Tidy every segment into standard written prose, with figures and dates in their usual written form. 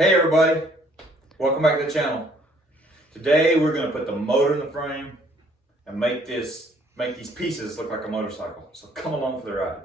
Hey everybody, welcome back to the channel. Today we're going to put the motor in the frame and make these pieces look like a motorcycle. So come along for the ride.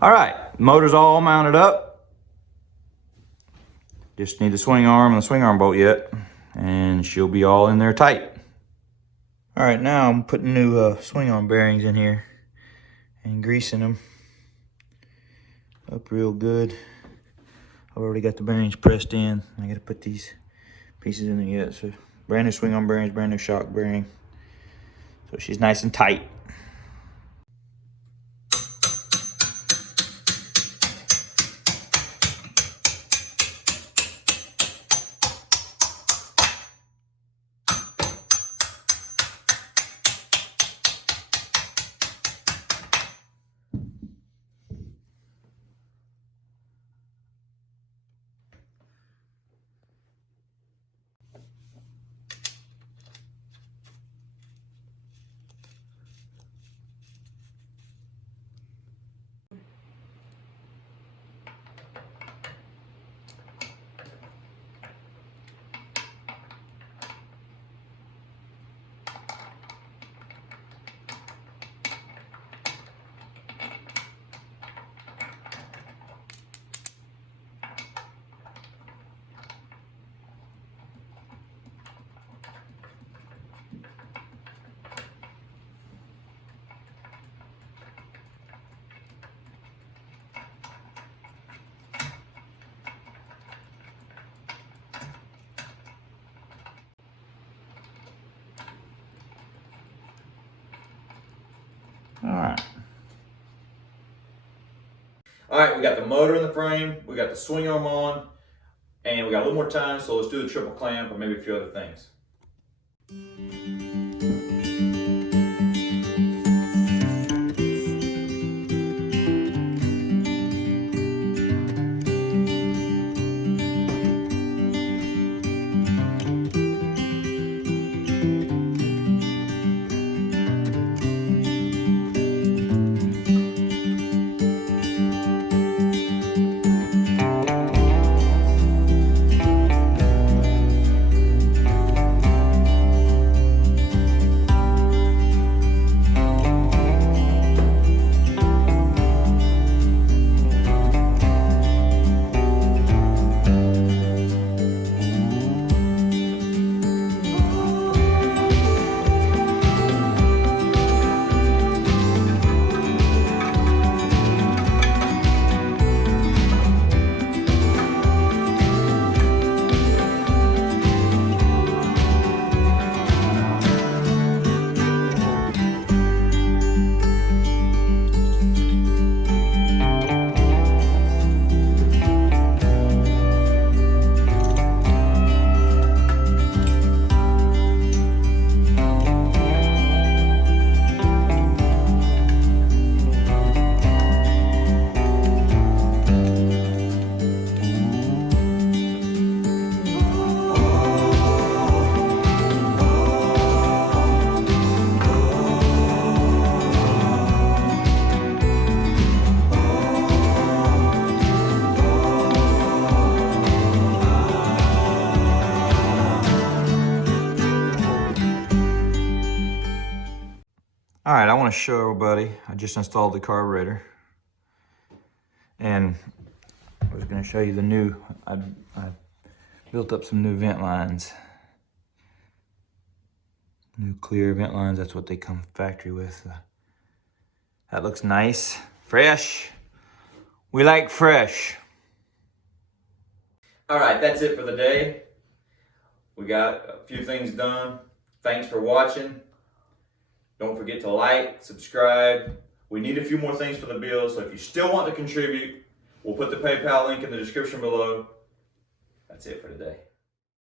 All right, motor's all mounted up. Just need the swing arm and the swing arm bolt yet, and she'll be all in there tight. All right, now I'm putting new swing arm bearings in here and greasing them up real good. I've already got the bearings pressed in. I gotta put these pieces in there yet. So brand new swing arm bearings, brand new shock bearing. So she's nice and tight. All right, we got the motor in the frame, we got the swing arm on, and we got a little more time, so let's do the triple clamp or maybe a few other things. All right, I want to show everybody, I just installed the carburetor. And I was going to show you the new, I built up some new vent lines. New clear vent lines, that's what they come factory with. That looks nice, fresh. We like fresh. All right, that's it for the day. We got a few things done. Thanks for watching. Don't forget to like, subscribe. We need a few more things for the bill, so if you still want to contribute, we'll put the PayPal link in the description below. That's it for today.